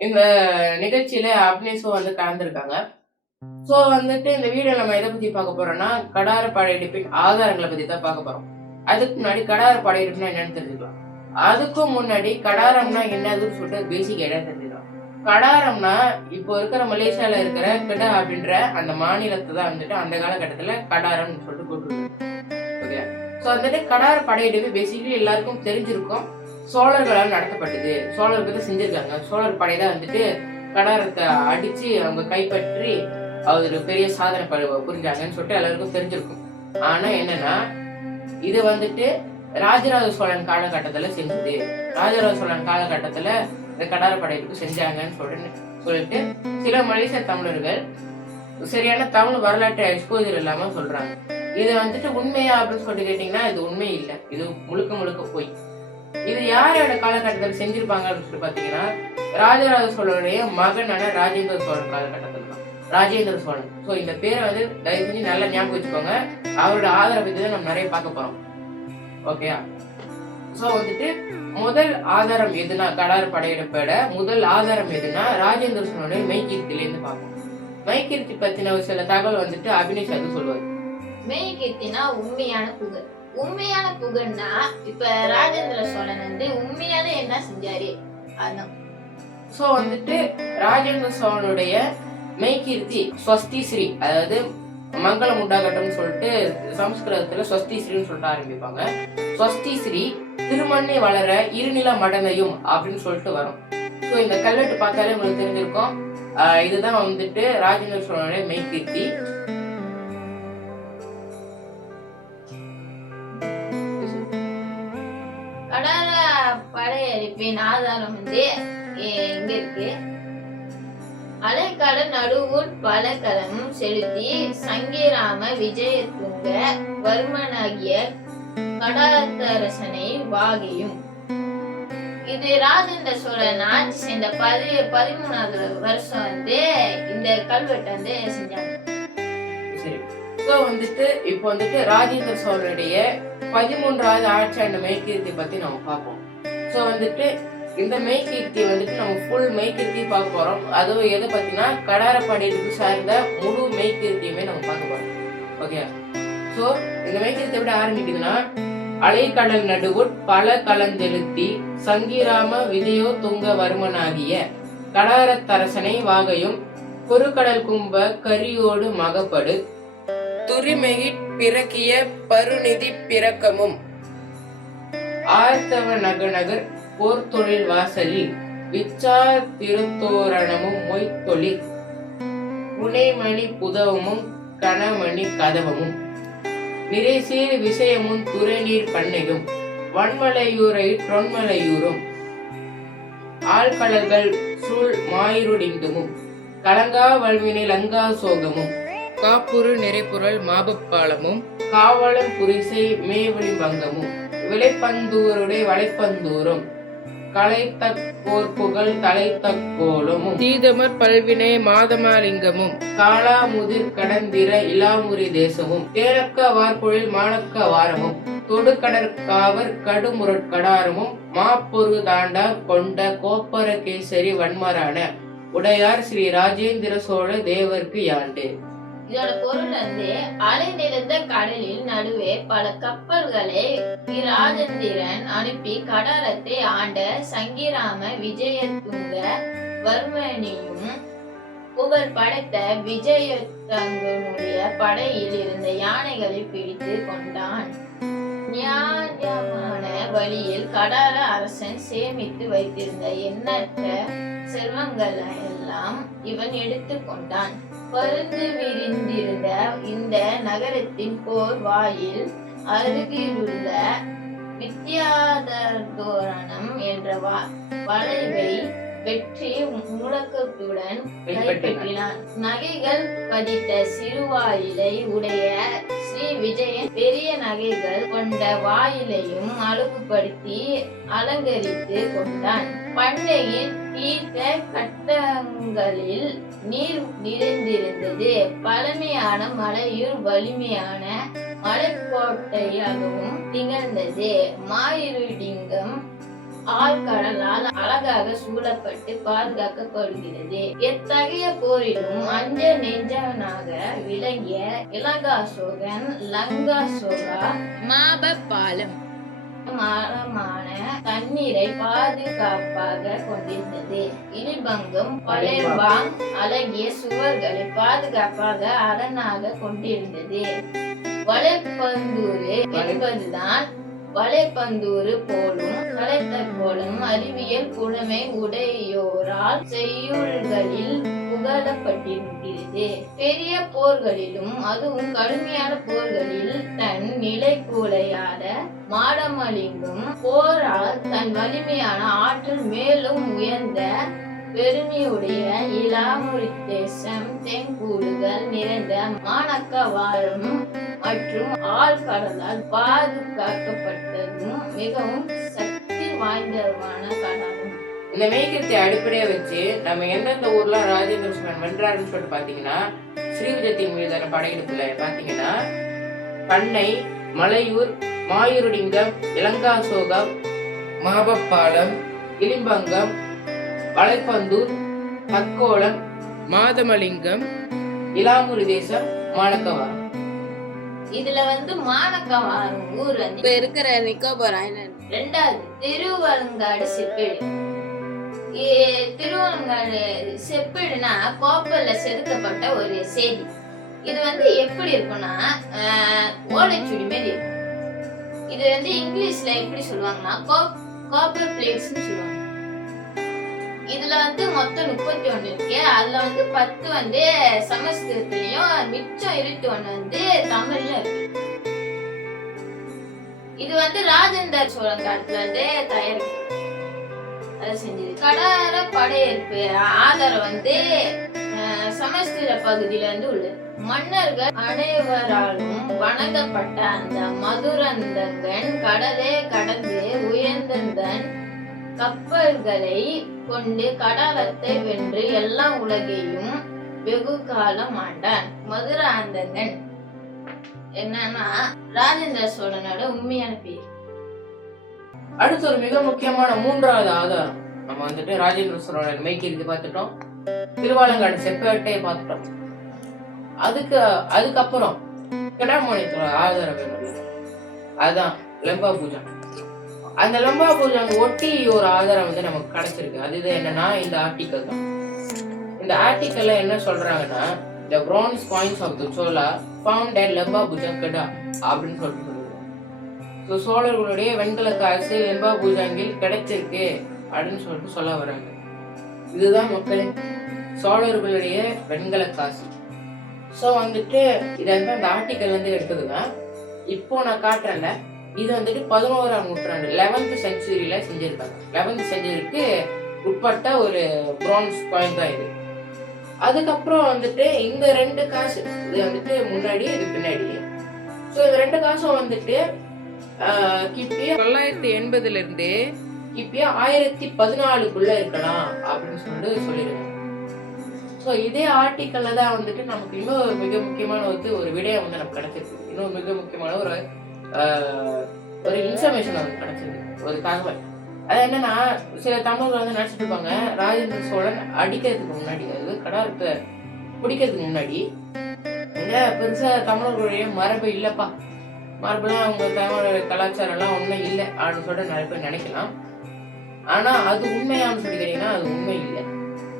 இந்த நிகழ்ச்சியில அபினேஷும் வந்து கலந்துருக்காங்க. ஸோ வந்துட்டு இந்த வீடியோ நம்ம எதை பத்தி பார்க்க போறோம்னா, கடார படையெடுப்பின் ஆதாரங்களை பத்தி தான் பார்க்க போறோம். அதுக்கு முன்னாடி கடார படையெடுப்புனா என்னன்னு தெரிஞ்சுக்கலாம். அதுக்கும் முன்னாடி கடாரம்னா என்னதுன்னு சொல்லிட்டு பேசிக் ஐடியா தெரிஞ்சுக்கலாம். கடாரம்னா இப்போ இருக்கிற மலேசியால இருக்கிற கெடா அப்படின்ற அந்த மாநிலத்தை தான் வந்துட்டு அந்த காலகட்டத்துல கடாரம்னு சொல்லிட்டு கூப்பிடுவாங்க. ஓகே. ஸோ வந்துட்டு கடார படையெடுப்பு பேசிக்கலி எல்லாருக்கும் தெரிஞ்சிருக்கும். சோழர்களால் நடத்தப்பட்டது. சோழர்கள் தான் செஞ்சிருக்காங்க. சோழர் படை தான் வந்துட்டு கடாரத்தை அடிச்சு அவங்க கைப்பற்றி அவர் பெரிய சாதனை புரிஞ்சாங்கன்னு சொல்லிட்டு எல்லாருக்கும் தெரிஞ்சிருக்கும். ஆனா என்னன்னா, இது வந்துட்டு ராஜராஜ சோழன் காலகட்டத்துல செஞ்சது. ராஜராஜ சோழன் காலகட்டத்துல இந்த கடார படையெடுப்பு செஞ்சாங்கன்னு சொல்லிட்டு சில மலேசிய தமிழர்கள் சரியான தமிழ் வரலாற்று எக்ஸ்போஜர் இல்லாம சொல்றாங்க. இது வந்துட்டு உண்மையா அப்படின்னு சொல்லிட்டு கேட்டீங்கன்னா இது உண்மை இல்லை. இது முழுக்க முழுக்க போய். இது யாரோட காலகட்டத்தில் செஞ்சிருப்பாங்க அப்படின்னு சொல்லி பாத்தீங்கன்னா, ராஜராஜ சோழனுடைய மகனான ராஜேந்திர சோழன் காலகட்டத்தில் தான். ராஜேந்திர சோழன். ஸோ இந்த பேரை வந்து தயவு செஞ்சு நல்லா ஞாபகம் வச்சுக்கோங்க. அவரோட ஆதார பத்தி தான் நம்ம நிறைய பார்க்க போறோம். ஓகேயா? ஸோ வந்துட்டு முதல் ஆதாரம் எதுனா, கடார படையெடுப்போட முதல் ஆதாரம் எதுனா ராஜேந்திர சோழனுடைய மெய்கீர்த்தில இருந்து பார்ப்போம். மெய்கீர்த்தி பத்தின ஒரு சில தகவல் வந்துட்டு அபினேஷ் அது சொல்லுவாரு. மெய்கீர்த்தினா உண்மையான புகழ். உண்மையான புகழ்னா இப்ப ராஜேந்திர சோழன் வந்து உண்மையான என்ன செஞ்சாரு அதான். சோ வந்துட்டு ராஜேந்திர சோழனுடைய மெய்கீர்த்தி ஸ்வஸ்தி ஸ்ரீ, அதாவது மங்களம் உண்டாகட்டும் சொல்லிட்டு சமஸ்கிருதத்துல ஸ்வஸ்தி ஸ்ரீன்னு சொல்லிட்டு ஆரம்பிப்பாங்க. ஸ்வஸ்தி ஸ்ரீ திருமண்ணை வளர இருநில மடங்கையும் அப்படின்னு சொல்லிட்டு வரும். ஸோ இந்த கல்வெட்டு பார்த்தாலே உங்களுக்கு தெரிஞ்சிருக்கும். இதுதான் வந்துட்டு ராஜேந்திர சோழனுடைய மெய்கீர்த்தி. கடார படையெடுப்பின் ஆதாரம் வந்து எங்க இருக்கு? அலைக்கடல் நடுவுள் பலகலமும் செலுத்தி சங்கிராம விஜயதுங்க வர்மனாகிய கடாரத்தரசனை வாகியும். இது ராஜேந்திர சோழன் ஆட்சி செஞ்ச 13வது வருஷம் வந்து இந்த கல்வெட்டு வந்து செஞ்சாங்க. சரி. ஸோ வந்துட்டு இப்போ வந்துட்டு ராஜேந்திர சோழனுடைய 13வது ஆட்சியாண்டு மெய்கீர்த்தி பத்தி நம்ம பார்ப்போம். ஸோ வந்துட்டு இந்த மெய்கீர்த்தி வந்துட்டு நம்ம ஃபுல் மெய்கீர்த்தி பார்க்க போறோம். அதுவும் எதை பத்தினா கடார படையெடுப்பு சார்ந்த முழு மெய்கீர்த்தியுமே நம்ம பார்க்க போறோம். ஓகே. ஸோ இந்த மெய்கீர்த்தி எப்படி ஆரம்பிக்குதுன்னா, அலைக்கடல் நடுவுட் பல கலந்தெழுத்தி சங்கிராம விஜயோ துங்க வர்மனாகிய கடாரத்தரசனை வாகையும் பொறுக்கடல் கும்ப கரியோடு மகப்படு துரிமெகிட் பிறக்கிய பருநிதி பிறக்கமும் ஆர்த்தவ நகநகர் போர் தொழில் வாசலில் விச்சார் திருத்தோரணமும் மொய்த்தொழில் புனைமணி புதவமும் கணமணி கதவமும் நிறைசீர் விஷயமும் துறைநீர் பண்ணையும் வன்மலையூரை தொன்மலையூரும் ஆழ்கடல்கள் சூழ் மாயிருடிந்துமும் கலங்கா வல்வினை லங்கா சோகமும் காப்புரு நிறைப்புரல் மாபப்பாலமும் காவலம் புரிசை மேவழி பங்கமும் விளைப்பந்தூருடைய வளைப்பந்தூரும் கலைத்தோர் புகழ் தலைத்தக்கோலமும் தீதமர் பல்வினை மாதமாலிங்கமும் காலாமுதிர் கடந்திர இலாமுரி தேசமும் தேனக்க வார்பொழில் மானக்க வாரமும் தொடுகடற்காவர் கடுமுரட்கடாரமும் மாப்பொரு தாண்டா கொண்ட கோப்பர கேசரி வன்மரான உடையார் ஸ்ரீ ராஜேந்திர சோழ தேவர்க்கு யாண்டு. இதோட பொருள் வந்து, அலை நிறைந்த கடலில் நடுவே பல கப்பல்களை ராஜேந்திரன் அனுப்பி கடாரத்தை ஆண்ட சங்கிராம விஜயதுங்க வர்மனையும் புகழ் படைத்த விஜயதங்கனுடைய படையில் இருந்த யானைகளை பிடித்து கொண்டான். நியாயமான வழியில் கடார அரசன் சேமித்து வைத்திருந்த எண்ணற்ற செல்வங்களை எல்லாம் இவன் எடுத்து கொண்டான். பருந்து விரிந்திருந்த இந்த நகரத்தின் போர் வாயில் அருகிலுள்ள வித்யாதோரணம் என்ற வளைவை வெற்றி முழக்கத்துடன் கைப்பற்றினான். நகைகள் பதித்த சிறுவாயிலை உடைய ஸ்ரீ விஜயன் பெரிய நகைகள் கொண்ட வாயிலையும் அழகுபடுத்தி அலங்கரித்து கொண்டான். பண்ணையின் தீர்த்த கட்டங்களில் நீர் நிறைந்திருந்தது. பழமையான மலையூர் வலிமையான மலைக்கோட்டையாகவும் திகழ்ந்தது. மாயிருடிங்கம் ஆழ்கடலால் அழகாக சூழப்பட்டு பாதுகாக்கப்படுகிறது. எத்தகைய போரிலும் அஞ்ச நெஞ்சவனாக விளங்கிய இலங்காசோகன் லங்காசோகா மாபப்பாலம் ஆழமான தண்ணீரை பாதுகாப்பாக கொண்டிருந்தது. இலிபங்கம் பலேபாங் அழகிய சுவர்களை பாதுகாப்பாக அரணாக கொண்டிருந்தது. வலைப்பந்தூரு என்பதுதான் வலைப்பந்தூரு போலும் கலைத்தற்போலும் அறிவியல் புலமை உடையோரால் செய்யுள்களில் புகழப்பட்டிருக்கிறது. பெரிய போர்களிலும் அதுவும் கடுமையான போர்களில் தன் நிலை கூலையாத மாடமலிங்கும் போரால் தன் வலிமையான ஆற்றல் மேலும் உயர்ந்த பெருமையுடைய இலாமுரி தேசம் தென்கூடுகள் நிறைந்த மானக்கவாரம் மற்றும் ஆழ்கடலால் பாதுகாக்கப்பட்டதும் மிகவும் சக்தி வாய்ந்ததுமான கடலும். இந்த மேய்க்கத்தை அடிப்படையா வச்சு நம்ம எந்தெந்த ஊர்ல ராஜேந்திர சோழன் வென்றாருன்னு சொல்லிட்டு பாத்தீங்கன்னா, ஸ்ரீவிஜயத்தின் மீதான படையெடுப்புல பாத்தீங்கன்னா பண்ணை, மலையூர், மாயூரலிங்கம், இலங்காசோகம், மாபப்பாலம், இலிம்பங்கம், வலைப்பந்தூர், தக்கோலம், மாதமலிங்கம், இலாமுரி தேசம், மானக்கவாரம். இதுல மானக்கவாரம் ஊர் இப்ப இருக்கிற நிக்கோபார் ஐலாண்ட். ரெண்டாவது திருவலங்காடு செப்பேடு. திருவலங்காடு செப்பேடுனா கோப்பல்ல செதுக்கப்பட்ட ஒரு செய்தி. இது எப்படி இருக்கும்னா ஓலைச்சுடி மாதிரி இருக்கும். இது இங்கிலீஷ்ல எப்படி சொல்லுவாங்கன்னா காப்பர் பிளேட்ஸ்னு சொல்லுவாங்க. இதுல மொத்தம் 31 இருக்கு. அதுல 10 சமஸ்கிருதத்திலயும் மிச்சம் 21 தமிழ்ல இருக்கு. இது ராஜேந்திர சோழன் காலத்துல தயாரிப்பு அதை செஞ்சது. கடார படையெடுப்பு ஆதாரம் சமஸ்கிருத பகுதியில உள்ளது. மன்னர்கள் அனைவராலும் வணங்கப்பட்ட அந்த மதுரந்தகன் கடலே கடந்து உயர்ந்தந்தன் கப்பல்களை கொண்டு கடலத்தை வென்று எல்லா உலகையும் வெகு காலம் ஆண்டான். மதுராந்தகன் என்னன்னா ராஜேந்திர சோழனோட உண்மையான பேர். அடுத்து ஒரு மிக முக்கியமான 3வது ஆதாரம் நம்ம ராஜேந்திர சோழன் மெய்க்கிரிக்கு பார்த்துட்டோம், திருவாலங்காடு செப்பேட்டையை பார்த்துட்டோம். அதுக்கப்புறம் கிடாமணியத்தோட ஆதாரம் வேணும், அதுதான் லம்பா பூஜா. அந்த லம்பா பூஜா ஒட்டி ஒரு ஆதாரம் நமக்கு கிடைச்சிருக்கு. அது என்னன்னா இந்த ஆர்டிக்கல் தான். இந்த ஆர்டிக்கல்ல என்ன சொல்றாங்கன்னா, the bronze coins of the Chola found at Lamba Pooja கடா அப்படின்னு சொல்லிட்டு சொல்லுவாங்க. சோழர்களுடைய வெண்கல காசு லம்பா பூஜாங்கில் கிடைச்சிருக்கு அப்படின்னு சொல்லிட்டு சொல்ல வராங்க. இதுதான் மக்களே சோழர்களுடைய வெண்கல காசு. ஸோ இதை அந்த ஆர்டிக்கல் எடுத்ததுங்க. இப்போ நான் காட்டுறேன்ல, இது 11ஆம் நூற்றாண்டு 11th செஞ்சுரியில செஞ்சிருக்காங்க. 11th செஞ்சுரிக்கு உட்பட்ட ஒரு பிரான்ஸ் காயின் தான் இது. அதுக்கப்புறம் இந்த 2 காசு, இது முன்னாடி இது பின்னாடி. ஸோ இந்த 2 காசும் கிபி 980 இருந்து கிபி 1014 இருக்கலாம் அப்படின்னு சொல்லிருக்காங்க. ஸோ இதே ஆர்டிக்கல்ல தான் நமக்கு இன்னும் மிக முக்கியமான ஒரு விடயம் நமக்கு கிடைச்சிருக்கு. இன்னும் மிக முக்கியமான ஒரு இன்ஃபர்மேஷன் கிடைச்சது, ஒரு தகவல். அது என்னன்னா, சில தமிழர்கள் நினைச்சிட்டு இருப்பாங்க ராஜேந்திர சோழன் அடிக்கிறதுக்கு முன்னாடி, அதாவது கடாரத்தை பிடிக்கிறதுக்கு முன்னாடி பெருசா தமிழர்களுடைய மரபு இல்லப்பா, மரபுலாம் அவங்க தமிழ் கலாச்சாரம் எல்லாம் ஒன்றும் இல்லை அப்படின்னு சொல்லிட்டு நிறைய பேர் நினைக்கலாம். ஆனா அது உண்மையான்னு சொல்லி கேட்டீங்கன்னா அது உண்மை இல்லை.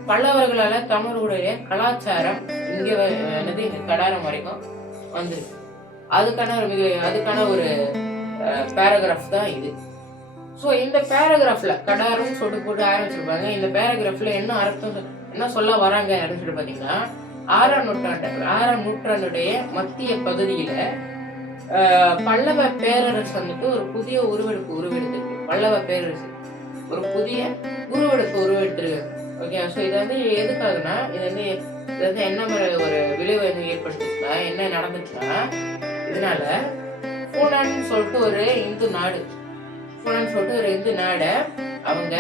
பல்லவர்களால தமிழர்களுடைய கலாச்சாரம் இங்க இந்த கடாரம் வரைக்கும் வந்துருக்கு. அதுக்கான ஒரு பேராகிராஃப் தான் இது. ஸோ இந்த பேராகிராஃப்ல கடாரம் சொல்லிட்டு போட்டு ஆரம்பிச்சிருப்பாங்க. இந்த பேராகிராஃப்ல என்ன அர்த்தம், என்ன சொல்ல வராங்க அப்படின்னு சொல்லிட்டு பாத்தீங்கன்னா, 6ஆம் நூற்றாண்டுடைய மத்திய பகுதியில பல்லவ பேரரசு ஒரு புதிய உருவெடுத்து பல்லவ பேரரசு ஒரு புதிய உருவெடுத்திருக்கு. ஓகே, ஸோ இது எதுக்காகனா, இது என்ன ஒரு விளைவு ஏற்படுத்துச்சுன்னா, என்ன நடந்துச்சுன்னா, இதனால பூனான்னு சொல்லிட்டு ஒரு இந்து நாடு, பூனான்னு சொல்லிட்டு ஒரு இந்து நாடை அவங்க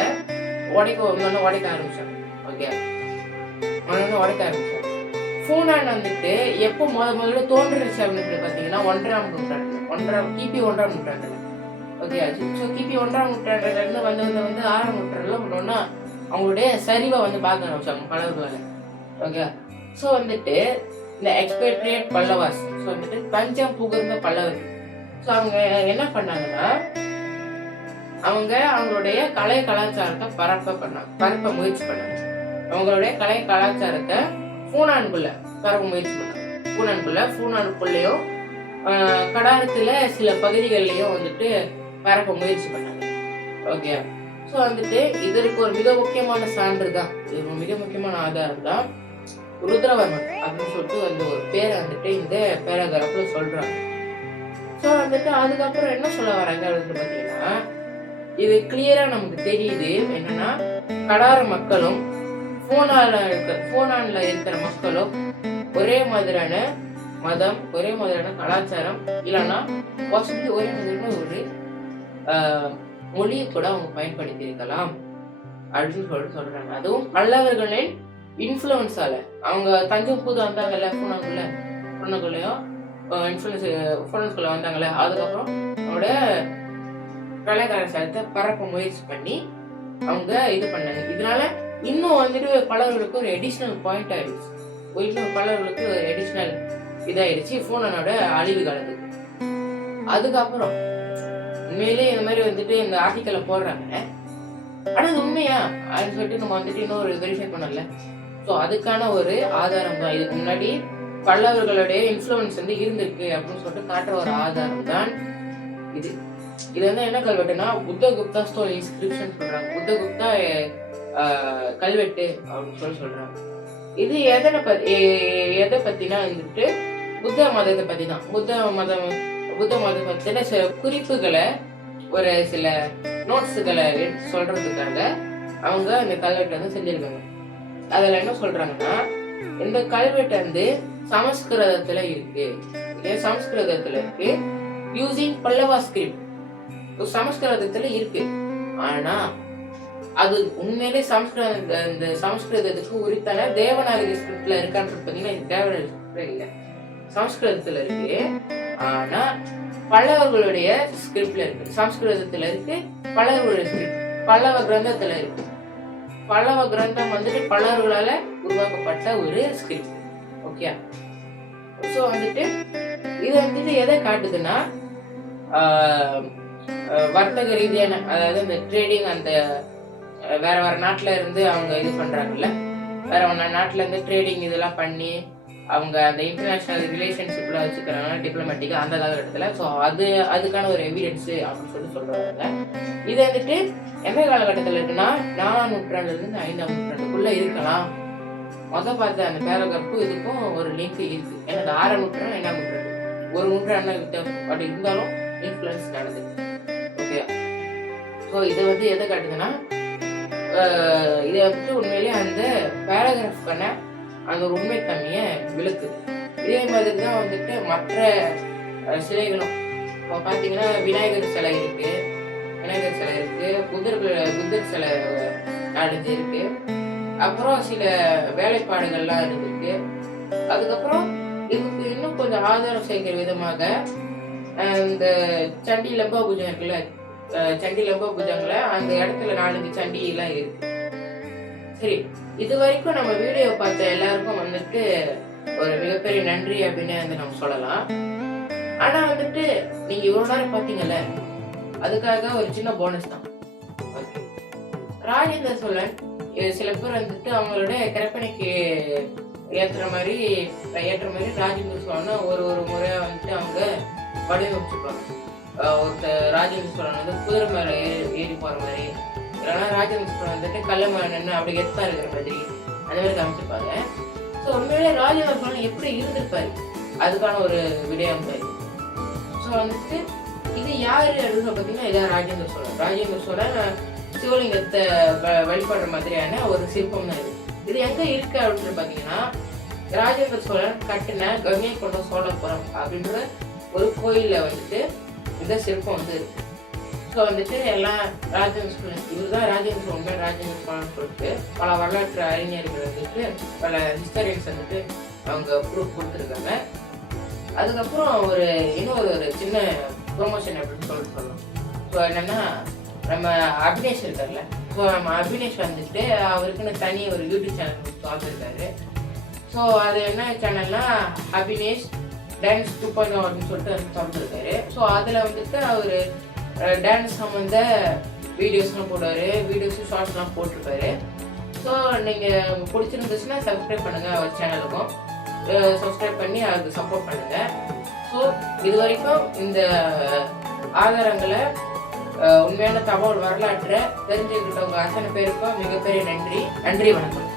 உடைக்க ஆரம்பிச்சாங்க. ஓகே, உடைக்க ஆரம்பிச்சாங்க. பூனான் எப்போ முதல்ல தோன்றுச்சு அப்படின்னு பாத்தீங்கன்னா 1ஆம் நூற்றாண்டு, கிபி 1ஆம் நூற்றாண்டுல ஓகே. ஸோ கிபி 1ஆம் நூற்றாண்டுலேருந்து வந்து வந்து வந்து 6ஆம் நூற்றாண்டுல ஒன்றா அவங்களுடைய சரிவை வந்து பார்க்க ஆரம்பிச்சாங்க பல்லவர்களால். ஓகே. ஸோ வந்துட்டு இந்த எக்ஸ்பேட்ரியேட் பல்லவாஸ், ஸோ வந்துட்டு தஞ்சம் புகுந்த பல்லவர்கள், ஸோ அவங்க என்ன பண்ணாங்கன்னா அவங்க அவங்களுடைய கலை கலாச்சாரத்தை பரப்ப முயற்சி பண்ணாங்க. அவங்களுடைய கலை கலாச்சாரத்தை பூனான்குள்ள பரப்ப முயற்சி பண்ணாங்க. பூனானுக்குள்ளேயும் கடாரத்துல சில பகுதிகள்லயும் வந்துட்டு பரப்ப முயற்சி பண்ணாங்க. ஓகே. ஸோ வந்துட்டு இதற்கு ஒரு மிக முக்கியமான சான்று தான், இது ஒரு மிக முக்கியமான ஆதாரம் தான் ருத்ரவர்மன் அப்படின்னு சொல்லிட்டு வந்து ஒரு பேரை வந்துட்டு இந்த பேராகிராஃப்ல சொல்றாங்க. ஸோ வந்துட்டு அதுக்கப்புறம் என்ன சொல்ல வராங்க அப்படின்னு பார்த்தீங்கன்னா, இது கிளியரா நமக்கு தெரியுது என்னன்னா, கடார மக்களும் பூனான்ல இருக்கிற மக்களும் ஒரே மாதிரியான மதம், ஒரே மாதிரியான கலாச்சாரம், இல்லைன்னா பாசிபிளி ஒரே மாதிரியான ஒரு மொழியை கூட அவங்க பயன்படுத்தி இருக்கலாம் அப்படின்னு சொல்லிட்டு சொல்றாங்க. அதுவும் பல்லவர்களின் இன்ஃப்ளூயன்ஸால அவங்க தஞ்சம் புது வந்தாங்கல்ல, பூனாக்குள்ளேயும் இன்ஃப்ளூயன்ஸ்குள்ள வந்தாங்கல்ல, அதுக்கப்புறம் அவங்களோட கலை கலாச்சாரத்தை பரப்ப முயற்சி பண்ணி அவங்க இது பண்ணாங்க. இதனால இன்னும் வந்துட்டு பல்லவர்களுக்கு ஒரு எடிஷனல் பாயிண்ட் ஆயிடுச்சு, பல்லவர்களுக்கு ஒரு எடிஷனல் இதாயிடுச்சு பூனானோட அழிவு காலத்துக்கு. அதுக்கப்புறம் உண்மையிலேயே இந்த மாதிரி வந்துட்டு இந்த ஆர்டிக்கலை போடுறாங்க, ஆனா இது உண்மையா அப்படின்னு சொல்லிட்டு நம்ம வந்துட்டு இன்னொரு வெரிஃபை பண்ணல. ஸோ அதுக்கான ஒரு ஆதாரம் தான், இதுக்கு முன்னாடி பல்லவர்களுடைய இன்ஃப்ளூயன்ஸ் வந்து இருந்திருக்கு அப்படின்னு சொல்லிட்டு காட்டுற ஒரு ஆதாரம் தான் இது. இது வந்து என்ன கல்வெட்டுனா புத்தகுப்தா ஸ்டோன் இன்ஸ்கிரிப்ஷன் சொல்றாங்க, புத்தகுப்தா கல்வெட்டு அப்படின்னு சொல்றாங்க. இது எதை பத்தினா வந்துட்டு புத்த மதத்தை பத்தி தான். புத்த மதத்தை பத்தின சில குறிப்புகளை, ஒரு சில நோட்ஸுகளை எடுத்து சொல்றதுக்காக அவங்க இந்த கல்வெட்டை வந்து செஞ்சிருக்காங்க. அதுல என்ன சொல்றாங்கன்னா, இந்த கல்வெட்டு வந்து சமஸ்கிருதத்துல இருக்கு, யூசிங் பல்லவா ஸ்கிரிப்ட், சமஸ்கிருதத்துல இருக்கு. ஆனா அது உண்மையிலே இந்த சமஸ்கிருதத்துக்கு உரித்தான தேவநாகரி ஸ்கிரிப்ட்ல இருக்கான்னு பாத்தீங்கன்னா தேவநாகரி ஸ்கிரிப்ட்ல இல்ல, சமஸ்கிருதத்துல இருக்கு. ஆனா பல்லவர்களுடைய ஸ்கிரிப்ட்ல இருக்கு, சமஸ்கிருதத்துல இருக்கு. பல்லவர்களுடைய ஸ்கிரிப்ட் பல்லவ கிரந்தத்துல இருக்கு. பல்லவ கிரந்தம் வந்துட்டு பல்லவர்களால உருவாக்கப்பட்ட ஒரு ஸ்கிரிப்ட். ஓகே. ஸோ வந்துட்டு இது வந்துட்டு எதை காட்டுதுன்னா, வர்த்தக ரீதியான, அதாவது இந்த ட்ரேடிங், அந்த வேற நாட்டுல இருந்து அவங்க இது பண்றாங்கல்ல, வேற நாட்டுல இருந்து ட்ரேடிங் இதெல்லாம் பண்ணி அவங்க அந்த இன்டர்நேஷனல் ரிலேஷன்ஷிப்ல வச்சுக்கிறாங்க, டிப்ளமேட்டிக்கா அந்த காலகட்டத்துல. ஸோ அதுக்கான ஒரு எவிடன்ஸ் அப்படின்னு சொல்றாங்க. இது வந்துட்டு எந்த காலகட்டத்தில் இருக்குன்னா 4ஆம் நூற்றாண்டுல இருந்து 5ஆம் நூற்றாண்டுக்குள்ள இருக்கலாம். பார்த்த அந்த பேராகிராஃபுக்கும் இதுக்கும் ஒரு லிங்க் இருக்கு. ஏன்னா அது 6ஆம் நூற்றாண்டு 5ஆம் நூற்றாண்டு ஒரு நூற்றாண்டு வித்தியாசம், அப்படி இருந்தாலும் இன்ஃப்ளூயன்ஸ் நடக்குது. ஓகே. ஸோ இதை வந்து எதை காட்டுதுன்னா, இதை வந்துட்டு உண்மையிலேயே அந்த பேராகிராஃப்கான அந்த ஒரு உண்மைத்தன்மையை விளக்குது. இதே மாதிரி தான் வந்துட்டு மற்ற சிலைகளும். இப்போ பார்த்தீங்கன்னா விநாயகர் சிலை இருக்கு, புத்தர் சிலை அடைஞ்சு இருக்கு. அப்புறம் சில வேலைப்பாடுகள்லாம் இருந்திருக்கு. அதுக்கப்புறம் இதுக்கு இன்னும் கொஞ்சம் ஆதாரம் செய்கிற விதமாக இந்த சண்டி லம்பா பூஜம் இருக்குல்ல, சண்டி லம்பா பூஜங்கள அந்த இடத்துல 4 சண்டி எல்லாம் இருக்கு. சரி, இது வரைக்கும் நம்ம வீடியோ பார்த்த எல்லாருக்கும் வந்துட்டு ஒரு மிகப்பெரிய நன்றி அப்படின்னு வந்து நம்ம சொல்லலாம். ஆனா வந்துட்டு நீங்க இவ்வளவு நேரம் பாத்தீங்கல்ல, அதுக்காக ஒரு சின்ன போனஸ் தான். ராஜேந்திர சோழன் சில பேர் வந்துட்டு அவங்களுடைய கற்பனைக்கு ஏற்ற மாதிரி ராஜேந்திர சோழன் ஒரு முறையா வந்துட்டு அவங்க வடிவமைச்சிருப்பாங்க. ராஜேந்திர சோழன் வந்து குதிரை மேல ஏறி போற மாதிரி, இல்லைன்னா ராஜேந்திர சோழன் வந்துட்டு கல்ல மேல நின்று அப்படி எத்தா இருக்கிற மாதிரி அந்த மாதிரி காமிச்சிருப்பாங்க. ஸோ உண்மையிலே ராஜேந்திர சோழன் எப்படி இருந்திருப்பாரு அதுக்கான ஒரு விடயம். ஸோ வந்துட்டு இது யாரு அப்படின்னு பார்த்தீங்கன்னா, இதான் ராஜேந்திர சோழன் சிவலிங்கத்தை வழிபடுற மாதிரியான ஒரு சிற்பம் தான் இது. இது எங்க இருக்கு அப்படின்னு பாத்தீங்கன்னா, ராஜேந்திர சோழன் கட்டின கங்கை கொண்ட சோழபுரம் அப்படின்ற ஒரு கோயில்ல வந்துட்டு இந்த சிற்பம் வந்து இருக்கு. ஸோ வந்துட்டு எல்லாம் ராஜேந்திர சோழன், இவருதான் ராஜேந்திர சோழன் சொல்லிட்டு பல வரலாற்று அறிஞர்கள் வந்துட்டு, பல ஹிஸ்டரியன்ஸ் வந்துட்டு அவங்க ப்ரூஃப் கொடுத்துருக்காங்க. அதுக்கப்புறம் இன்னொரு சின்ன ப்ரொமோஷன் அப்படின்னு சொல்லலாம். ஸோ இப்போ என்னன்னா நம்ம அபினேஷ் இருக்கார்ல, ஸோ நம்ம அபினேஷ் வந்துட்டு அவருக்குன்னு தனி ஒரு யூடியூப் சேனல் பார்த்துருக்காரு. ஸோ அது என்ன சேனல்னா அபினேஷ் டான்ஸ் 2.0 அப்படின்னு சொல்லிட்டு திறந்துருக்காரு. ஸோ அதில் வந்துட்டு அவர் டான்ஸ் சம்மந்த வீடியோஸ்லாம் போடுவார், வீடியோஸும் ஷார்ட்ஸ்லாம் போட்டிருப்பாரு. ஸோ நீங்கள் பிடிச்சிருந்துச்சுன்னா சப்ஸ்கிரைப் பண்ணுங்கள் அவர் சேனலுக்கும், சப்ஸ்கிரைப் பண்ணி அதுக்கு சப்போர்ட் பண்ணுங்கள். ஸோ இது வரைக்கும் இந்த ஆதாரங்களை உண்மையான தகவல் வரலாற்றை தெரிஞ்சுக்கிட்டவங்க அத்தனை பேருக்கும் மிகப்பெரிய நன்றி. வணக்கம்.